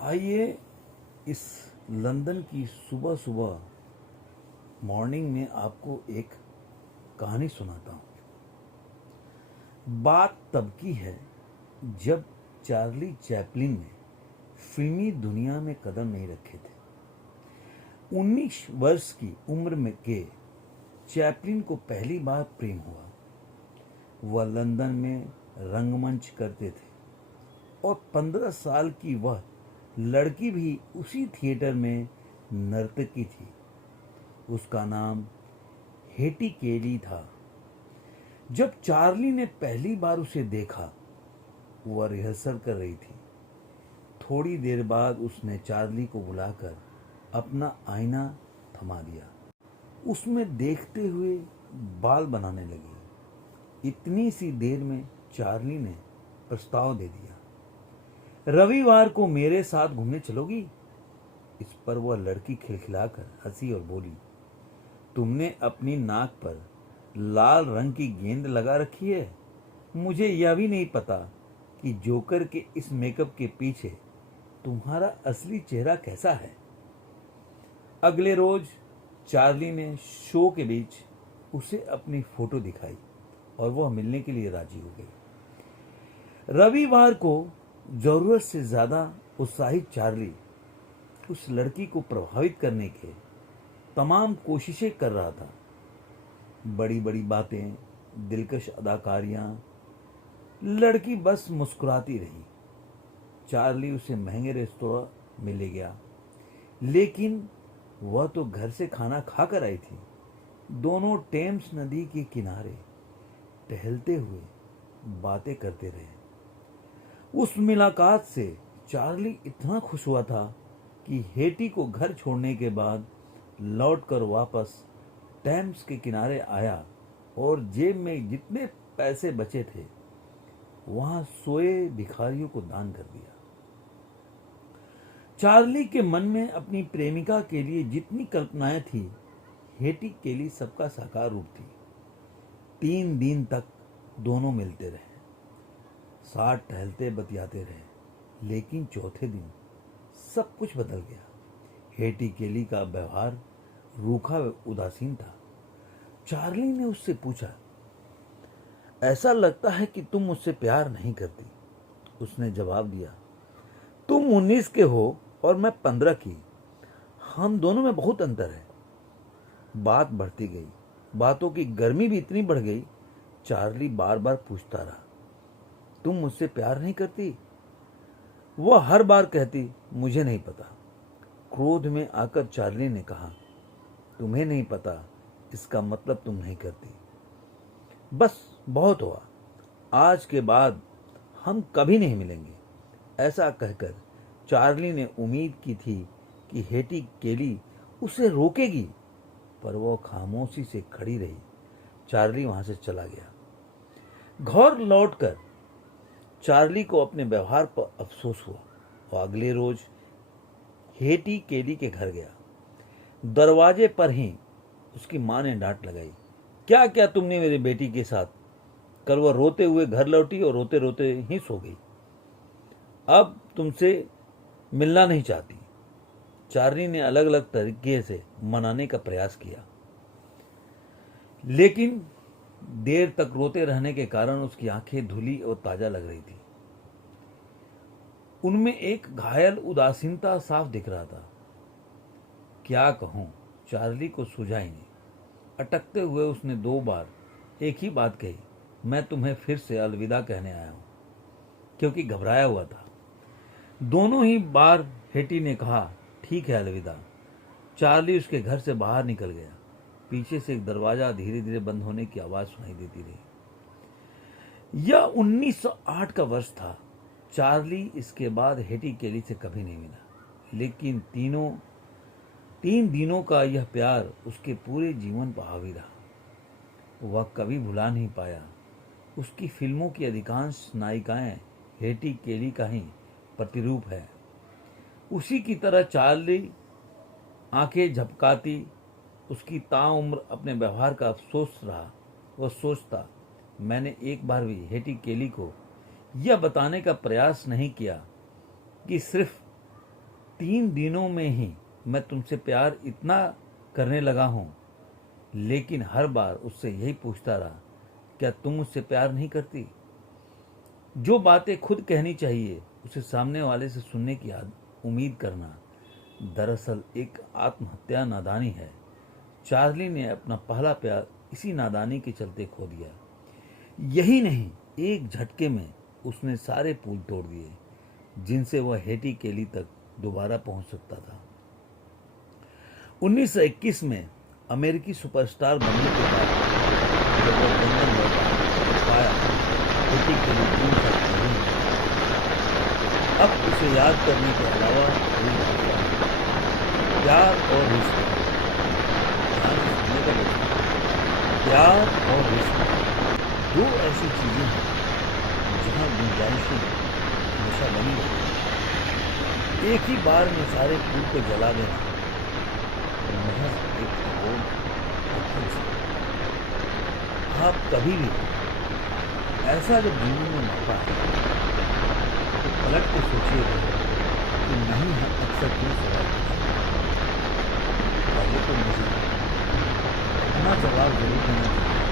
आइए इस लंदन की सुबह सुबह मॉर्निंग में आपको एक कहानी सुनाता हूँ। बात तब की है जब चार्ली चैपलिन ने फिल्मी दुनिया में कदम नहीं रखे थे। 19 वर्ष की उम्र में के चैपलिन को पहली बार प्रेम हुआ। वह लंदन में रंगमंच करते थे और 15 साल की वह लड़की भी उसी थिएटर में नर्तकी थी। उसका नाम हेटी केली था। जब चार्ली ने पहली बार उसे देखा, वह रिहर्सल कर रही थी। थोड़ी देर बाद उसने चार्ली को बुलाकर अपना आईना थमा दिया। उसमें देखते हुए बाल बनाने लगी। इतनी सी देर में चार्ली ने प्रस्ताव दे दिया, रविवार को मेरे साथ घूमने चलोगी? इस पर वह लड़की खिलखिलाकर हंसी और बोली, तुमने अपनी नाक पर लाल रंग की गेंद लगा रखी है। मुझे यह भी नहीं पता कि जोकर के इस मेकअप के पीछे तुम्हारा असली चेहरा कैसा है। अगले रोज चार्ली ने शो के बीच उसे अपनी फोटो दिखाई और वह मिलने के लिए राजी हो गई। रविवार को जरूरत से ज्यादा उत्साहित चार्ली उस लड़की को प्रभावित करने के तमाम कोशिशें कर रहा था। बड़ी बड़ी बातें, दिलकश अदाकारियां, लड़की बस मुस्कुराती रही। चार्ली उसे महंगे रेस्तोरां में ले गया, लेकिन वह तो घर से खाना खाकर आई थी। दोनों टेम्स नदी के किनारे टहलते हुए बातें करते रहे। उस मुलाकात से चार्ली इतना खुश हुआ था कि हेटी को घर छोड़ने के बाद लौटकर वापस टेम्स के किनारे आया और जेब में जितने पैसे बचे थे वहां सोए भिखारियों को दान कर दिया। चार्ली के मन में अपनी प्रेमिका के लिए जितनी कल्पनाएं थी, हेटी के लिए सबका साकार रूप थी। 3 दिन तक दोनों मिलते रहे, साथ टहलते बतियाते रहे, लेकिन चौथे दिन सब कुछ बदल गया। हेटी केली का व्यवहार रूखा उदासीन था। चार्ली ने उससे पूछा, ऐसा लगता है कि तुम मुझसे प्यार नहीं करती। उसने जवाब दिया, तुम 19 के हो और मैं 15 की। हम दोनों में बहुत अंतर है। बात बढ़ती गई, बातों की गर्मी भी इतनी बढ़ गई। चार्ली बार बार पूछता रहा, तुम मुझसे प्यार नहीं करती? वह हर बार कहती, मुझे नहीं पता। क्रोध में आकर चार्ली ने कहा, तुम्हें नहीं पता इसका मतलब तुम नहीं करती। बस बहुत हुआ, आज के बाद हम कभी नहीं मिलेंगे। ऐसा कहकर चार्ली ने उम्मीद की थी कि हेटी केली उसे रोकेगी, पर वह खामोशी से खड़ी रही। चार्ली वहां से चला गया। घर लौटकर चार्ली को अपने व्यवहार पर अफसोस हुआ। वह अगले रोज हेटी केली के घर गया। दरवाजे पर ही उसकी मां ने डांट लगाई, क्या क्या तुमने मेरी बेटी के साथ? कल वह रोते हुए घर लौटी और रोते रोते ही सो गई। अब तुमसे मिलना नहीं चाहती। चार्ली ने अलग अलग तरीके से मनाने का प्रयास किया, लेकिन देर तक रोते रहने के कारण उसकी आंखें धुली और ताजा लग रही थी। उनमें एक घायल उदासीनता साफ दिख रहा था। क्या कहूं, चार्ली को सूझा ही नहीं। अटकते हुए उसने 2 बार एक ही बात कही, मैं तुम्हें फिर से अलविदा कहने आया हूं, क्योंकि घबराया हुआ था। दोनों ही बार हेटी ने कहा, ठीक है अलविदा। चार्ली उसके घर से बाहर निकल गया। पीछे से एक दरवाजा धीरे धीरे बंद होने की आवाज सुनाई देती रही। यह 1908 का वर्ष था। चार्ली इसके बाद हेटी केली से कभी नहीं मिला, लेकिन 3 दिनों का यह प्यार उसके पूरे जीवन पर हावी रहा। वह कभी भुला नहीं पाया। उसकी फिल्मों की अधिकांश नायिकाएं हेटी केली का ही प्रतिरूप है। उसी की तरह चार्ली आंखें झपकाती उसकी ताउम्र अपने व्यवहार का अफसोस रहा। वह सोचता, मैंने एक बार भी हेटी केली को यह बताने का प्रयास नहीं किया कि सिर्फ 3 दिनों में ही मैं तुमसे प्यार इतना करने लगा हूं, लेकिन हर बार उससे यही पूछता रहा, क्या तुम मुझसे प्यार नहीं करती? जो बातें खुद कहनी चाहिए उसे सामने वाले से सुनने की उम्मीद करना दरअसल एक आत्महत्या नादानी है। चार्ली ने अपना पहला प्यार इसी नादानी के चलते खो दिया। यही नहीं, एक झटके में उसने सारे पुल तोड़ दिए जिनसे वह हेटी केली तक दोबारा पहुंच सकता था। 1921 में अमेरिकी सुपरस्टार बनने के बाद जब वह लंदन लौटा तो पाया हेटी केली 3 साल पहले ही मर गया। अब उसे याद करने के अलावा कोई रास्ता नहीं। प्यार और रिश्ता, ध्यान से सुनने का बच्चा, प्यार और रिश्ता 2 ऐसी चीजें हैं जहां गुंजाइशें हमेशा बनी रहती हैं। एक ही बार में सारे फूल को जला देना महज एक अबोध अक्ल से। आप कभी भी ऐसा जब जीवन में मौका है तो पलट के सोचिएगा कि नहीं हम अक्सर क्यों सवाल पूछते हैं। पहले तो मुझे अपना जवाब जरूर देना चाहिए।